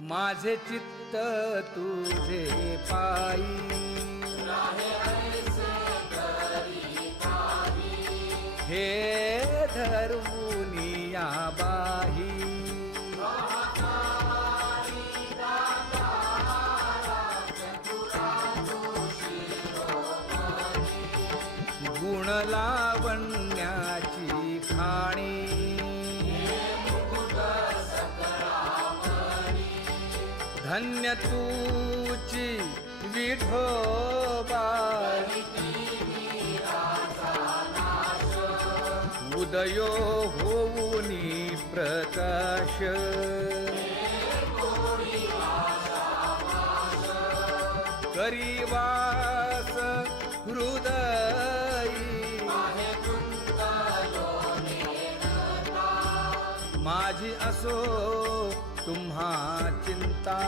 माझे चित्त तुझे पायी हे धर्मुनिया बाही गुण लावण्याची खाणी धन्य तूची विठोबा उदयो होऊनी प्रकाश करीवास हृदयी माझी असो तुम्हा चिंता